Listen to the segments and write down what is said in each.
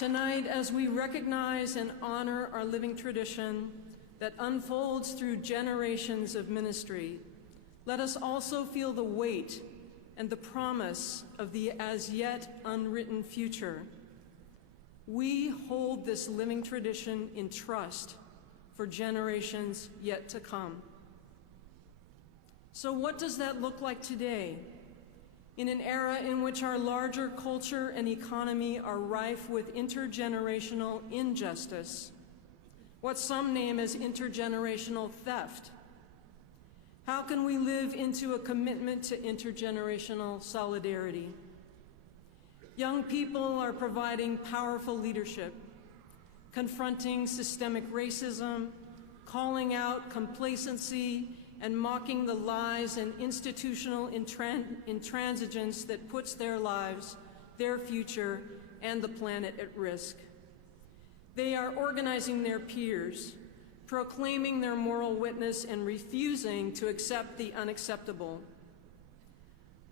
Tonight, as we recognize and honor our living tradition that unfolds through generations of ministry, let us also feel the weight and the promise of the as yet unwritten future. We hold this living tradition in trust for generations yet to come. So what does that look like today? In an era in which our larger culture and economy are rife with intergenerational injustice, what some name as intergenerational theft. How can we live into a commitment to intergenerational solidarity? Young people are providing powerful leadership, confronting systemic racism, calling out complacency, and mocking the lies and institutional intransigence that puts their lives, their future, and the planet at risk. They are organizing their peers, proclaiming their moral witness and refusing to accept the unacceptable.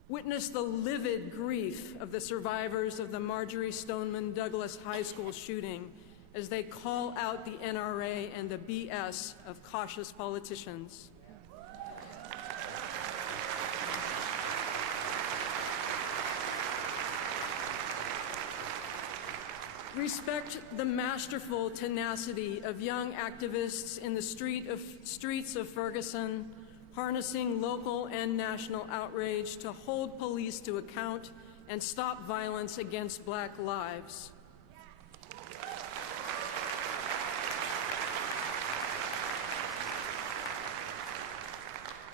Witness the livid grief of the survivors of the Marjory Stoneman Douglas High School shooting as they call out the NRA and the BS of cautious politicians. Respect the masterful tenacity of young activists in the streets of Ferguson, harnessing local and national outrage to hold police to account and stop violence against Black lives.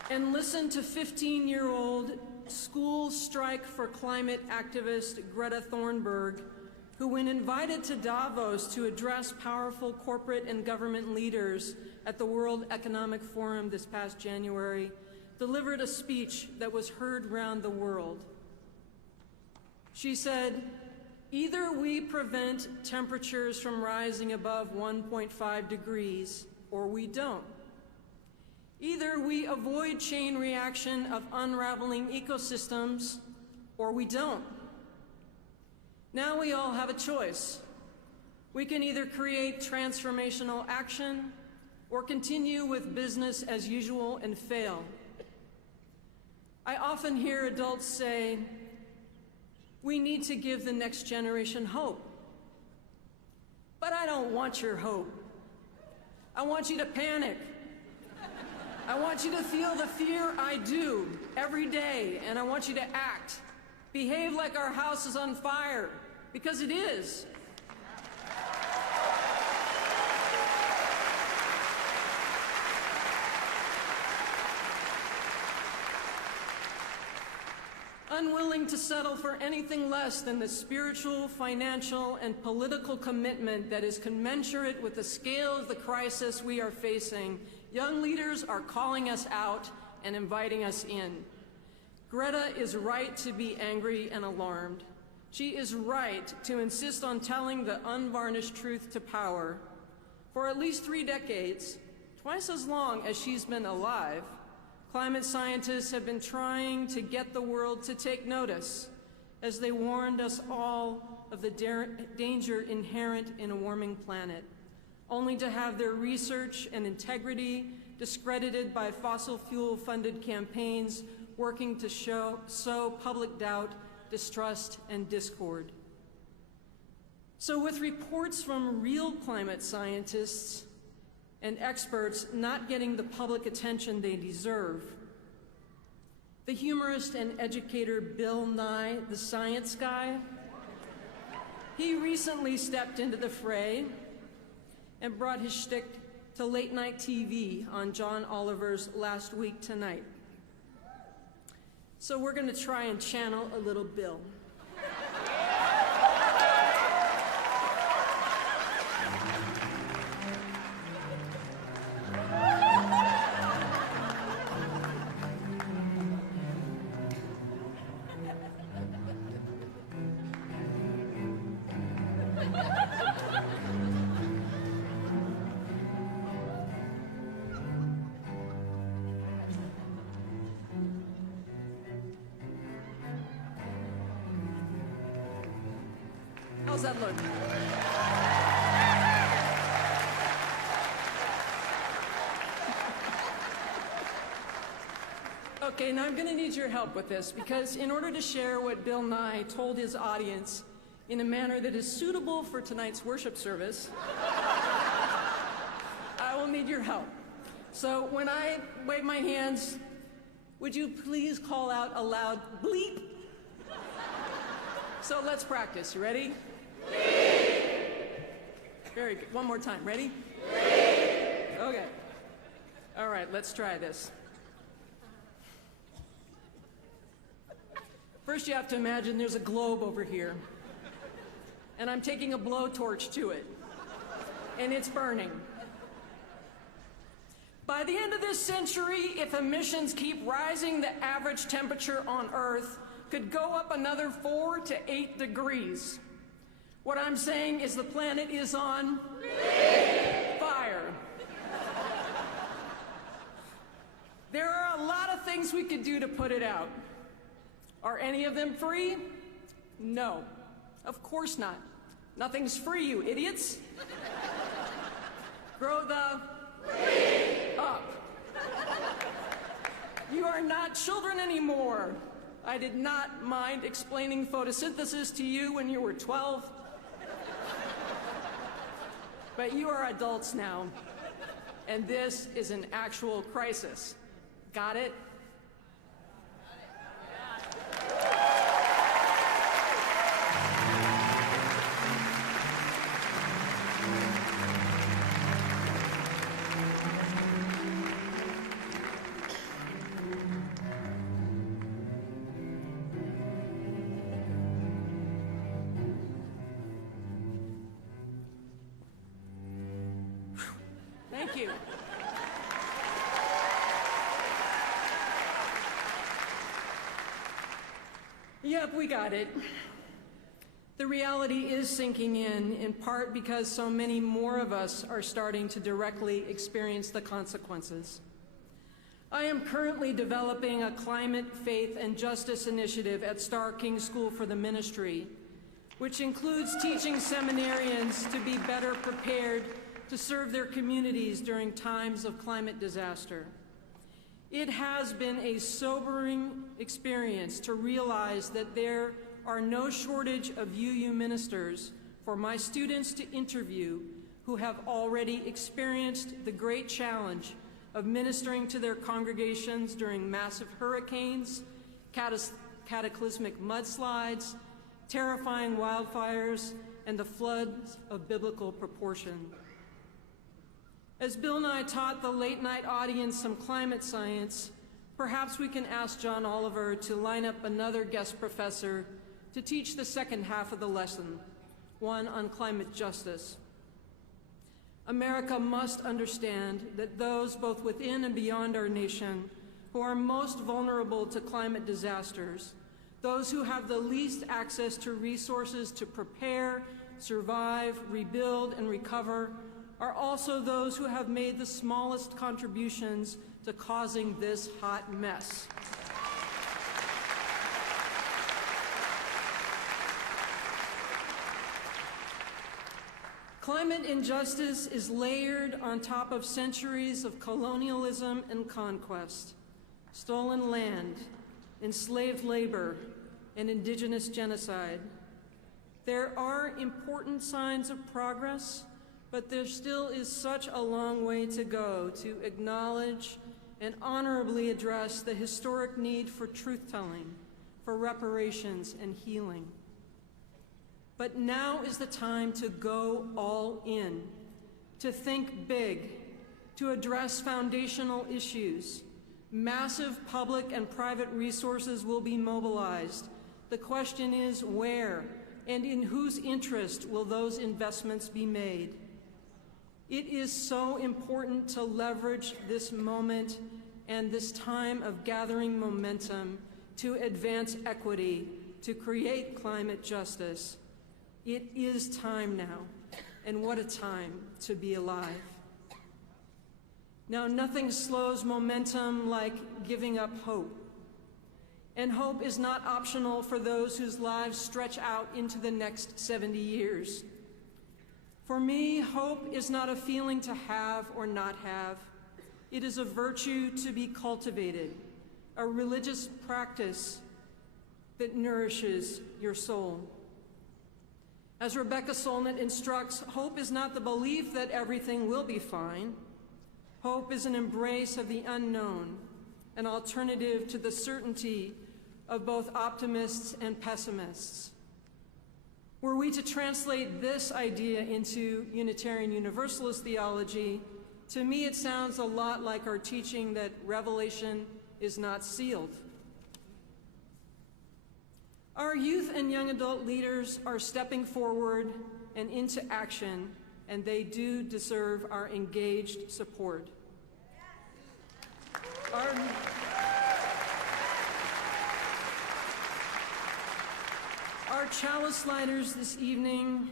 And listen to 15-year-old school strike for climate activist Greta Thunberg, who, when invited to Davos to address powerful corporate and government leaders at the World Economic Forum this past January, delivered a speech that was heard round the world. She said, "Either we prevent temperatures from rising above 1.5 degrees, or we don't. Either we avoid chain reaction of unraveling ecosystems, or we don't. Now we all have a choice. We can either create transformational action or continue with business as usual and fail." I often hear adults say, "We need to give the next generation hope." But I don't want your hope. I want you to panic. I want you to feel the fear I do every day, and I want you to act. Behave like our house is on fire, because it is. Unwilling to settle for anything less than the spiritual, financial, and political commitment that is commensurate with the scale of the crisis we are facing, young leaders are calling us out and inviting us in. Greta is right to be angry and alarmed. She is right to insist on telling the unvarnished truth to power. For at least 3 decades, twice as long as she's been alive, climate scientists have been trying to get the world to take notice as they warned us all of the danger inherent in a warming planet, only to have their research and integrity discredited by fossil fuel-funded campaigns working to sow public doubt, distrust, and discord. So with reports from real climate scientists and experts not getting the public attention they deserve, the humorist and educator Bill Nye, the science guy, he recently stepped into the fray and brought his shtick to late-night TV on John Oliver's Last Week Tonight. So we're going to try and channel a little Bill. How's that look? Okay, now I'm going to need your help with this, because in order to share what Bill Nye told his audience in a manner that is suitable for tonight's worship service, I will need your help. So when I wave my hands, would you please call out a loud bleep? So let's practice. You ready? Bleep. Very good. One more time. Ready? Bleep. Okay. All right, let's try this. First, you have to imagine there's a globe over here, and I'm taking a blowtorch to it, and it's burning. By the end of this century, if emissions keep rising, the average temperature on Earth could go up another 4 to 8 degrees. What I'm saying is the planet is on fire. There are a lot of things we could do to put it out. Are any of them free? No, of course not. Nothing's free, you idiots. Grow the up. You are not children anymore. I did not mind explaining photosynthesis to you when you were 12. But you are adults now, and this is an actual crisis. Got it? Thank you. Yep, we got it. The reality is sinking in part because so many more of us are starting to directly experience the consequences. I am currently developing a climate, faith, and justice initiative at Starr King School for the Ministry, which includes teaching seminarians to be better prepared to serve their communities during times of climate disaster. It has been a sobering experience to realize that there are no shortage of UU ministers for my students to interview who have already experienced the great challenge of ministering to their congregations during massive hurricanes, cataclysmic mudslides, terrifying wildfires, and the floods of biblical proportion. As Bill Nye taught the late-night audience some climate science, perhaps we can ask John Oliver to line up another guest professor to teach the second half of the lesson, one on climate justice. America must understand that those both within and beyond our nation who are most vulnerable to climate disasters, those who have the least access to resources to prepare, survive, rebuild, and recover, are also those who have made the smallest contributions to causing this hot mess. Climate injustice is layered on top of centuries of colonialism and conquest, stolen land, enslaved labor, and indigenous genocide. There are important signs of progress, but there still is such a long way to go to acknowledge and honorably address the historic need for truth-telling, for reparations and healing. But now is the time to go all in, to think big, to address foundational issues. Massive public and private resources will be mobilized. The question is where and in whose interest will those investments be made? It is so important to leverage this moment and this time of gathering momentum to advance equity, to create climate justice. It is time now, and what a time to be alive. Now, nothing slows momentum like giving up hope. And hope is not optional for those whose lives stretch out into the next 70 years. For me, hope is not a feeling to have or not have. It is a virtue to be cultivated, a religious practice that nourishes your soul. As Rebecca Solnit instructs, hope is not the belief that everything will be fine. Hope is an embrace of the unknown, an alternative to the certainty of both optimists and pessimists. Were we to translate this idea into Unitarian Universalist theology, to me it sounds a lot like our teaching that revelation is not sealed. Our youth and young adult leaders are stepping forward and into action, and they do deserve our engaged support. Our chalice lighters this evening,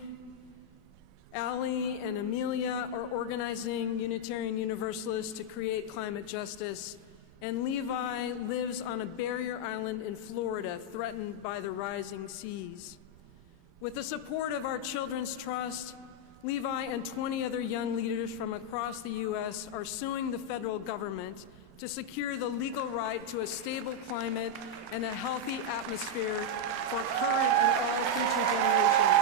Allie and Amelia, are organizing Unitarian Universalists to create climate justice, and Levi lives on a barrier island in Florida threatened by the rising seas. With the support of our Children's Trust, Levi and 20 other young leaders from across the U.S. are suing the federal government to secure the legal right to a stable climate and a healthy atmosphere for current and all future generations.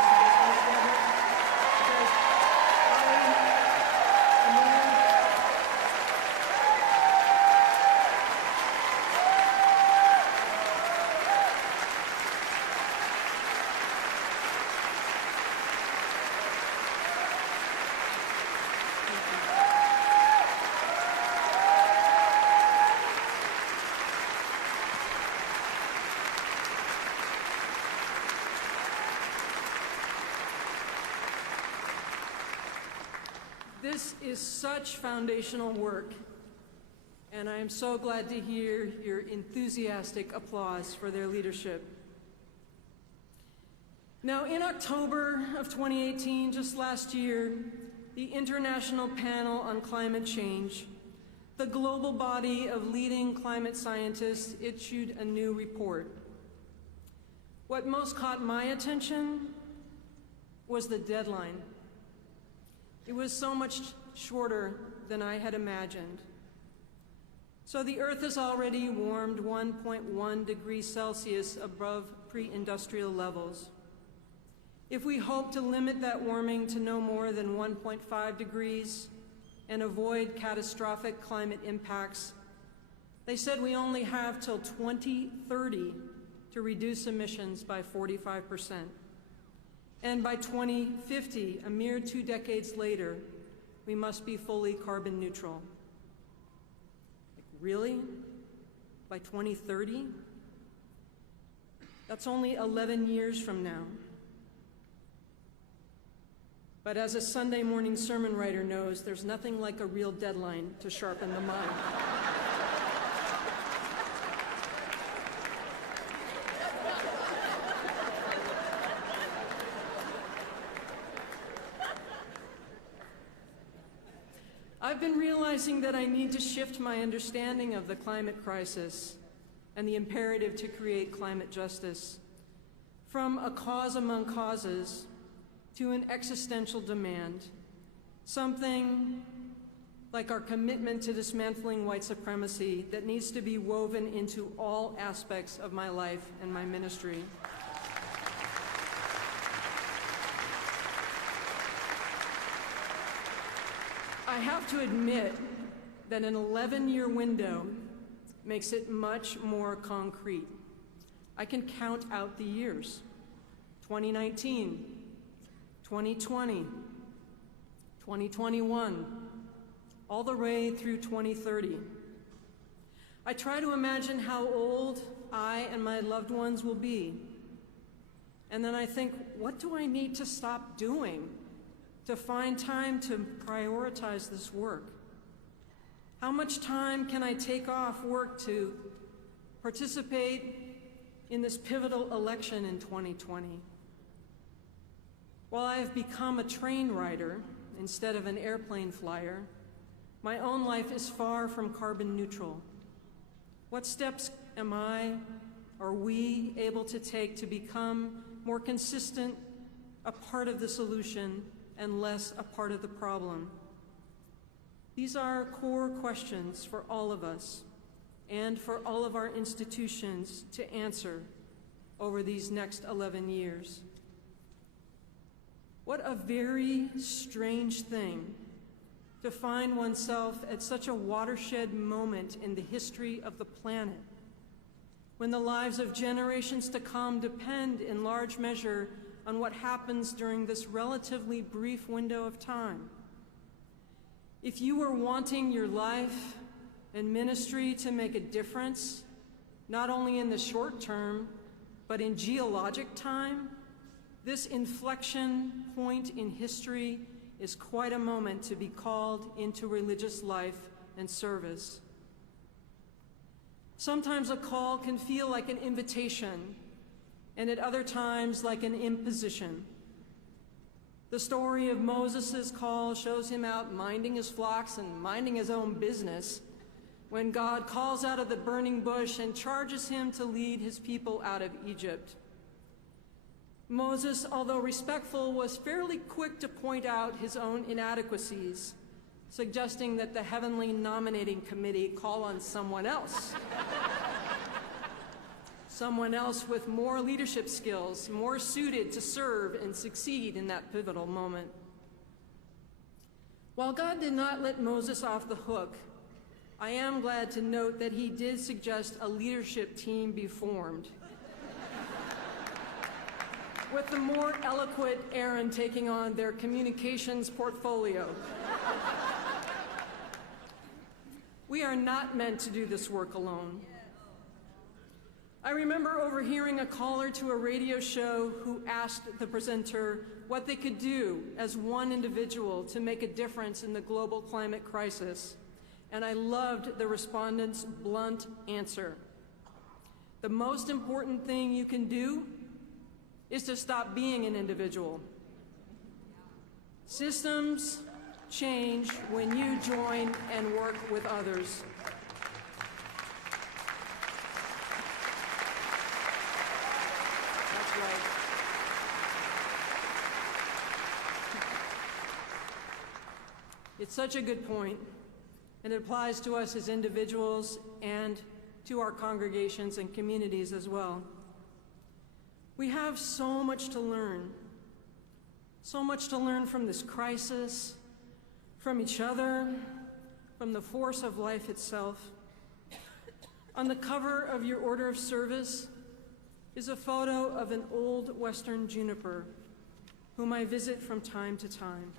This is such foundational work, and I am so glad to hear your enthusiastic applause for their leadership. Now, in October of 2018, just last year, the International Panel on Climate Change, the global body of leading climate scientists, issued a new report. What most caught my attention was the deadline. It was so much shorter than I had imagined. So the Earth has already warmed 1.1 degrees Celsius above pre-industrial levels. If we hope to limit that warming to no more than 1.5 degrees and avoid catastrophic climate impacts, they said we only have till 2030 to reduce emissions by 45%. And by 2050, a mere 2 decades later, we must be fully carbon neutral. Really? By 2030? That's only 11 years from now. But as a Sunday morning sermon writer knows, there's nothing like a real deadline to sharpen the mind. I've been realizing that I need to shift my understanding of the climate crisis and the imperative to create climate justice from a cause among causes to an existential demand, something like our commitment to dismantling white supremacy that needs to be woven into all aspects of my life and my ministry. I have to admit that an 11-year window makes it much more concrete. I can count out the years: 2019, 2020, 2021, all the way through 2030. I try to imagine how old I and my loved ones will be. And then I think, what do I need to stop doing to find time to prioritize this work? How much time can I take off work to participate in this pivotal election in 2020? While I have become a train rider instead of an airplane flyer, my own life is far from carbon neutral. What steps am I are we able to take to become more consistent, a part of the solution, and less a part of the problem? These are core questions for all of us and for all of our institutions to answer over these next 11 years. What a very strange thing to find oneself at such a watershed moment in the history of the planet, when the lives of generations to come depend in large measure on what happens during this relatively brief window of time. If you are wanting your life and ministry to make a difference, not only in the short term, but in geologic time, this inflection point in history is quite a moment to be called into religious life and service. Sometimes a call can feel like an invitation, and at other times like an imposition. The story of Moses' call shows him out minding his flocks and minding his own business when God calls out of the burning bush and charges him to lead his people out of Egypt. Moses, although respectful, was fairly quick to point out his own inadequacies, suggesting that the heavenly nominating committee call on someone else. Someone else with more leadership skills, more suited to serve and succeed in that pivotal moment. While God did not let Moses off the hook, I am glad to note that he did suggest a leadership team be formed, with the more eloquent Aaron taking on their communications portfolio. We are not meant to do this work alone. I remember overhearing a caller to a radio show who asked the presenter what they could do as one individual to make a difference in the global climate crisis, and I loved the respondent's blunt answer. The most important thing you can do is to stop being an individual. Systems change when you join and work with others. That's right. It's such a good point, and it applies to us as individuals and to our congregations and communities as well. We have so much to learn from this crisis, from each other, from the force of life itself. On the cover of your order of service is a photo of an old Western juniper, whom I visit from time to time.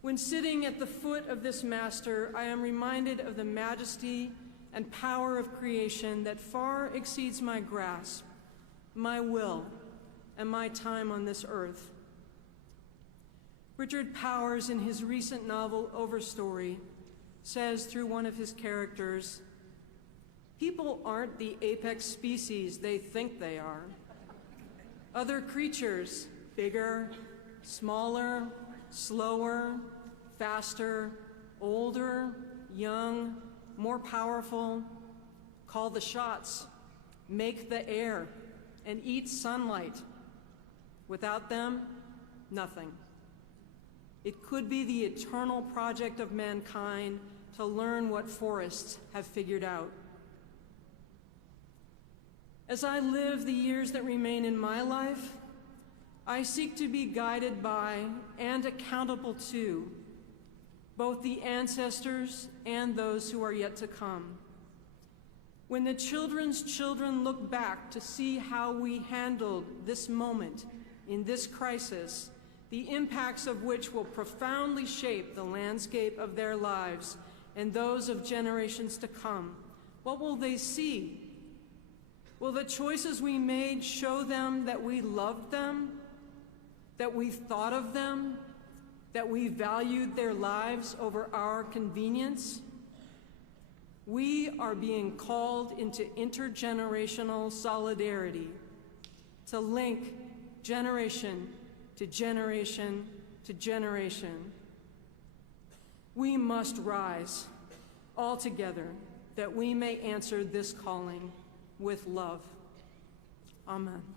When sitting at the foot of this master, I am reminded of the majesty and power of creation that far exceeds my grasp, my will, and my time on this earth. Richard Powers, in his recent novel Overstory, says through one of his characters, "People aren't the apex species they think they are. Other creatures, bigger, smaller, slower, faster, older, young, more powerful, call the shots, make the air, and eat sunlight. Without them, nothing." It could be the eternal project of mankind to learn what forests have figured out. As I live the years that remain in my life, I seek to be guided by and accountable to both the ancestors and those who are yet to come. When the children's children look back to see how we handled this moment in this crisis, the impacts of which will profoundly shape the landscape of their lives and those of generations to come, what will they see? Will the choices we made show them that we loved them, that we thought of them, that we valued their lives over our convenience? We are being called into intergenerational solidarity to link generation to generation to generation. We must rise all together that we may answer this calling. with love. Amen.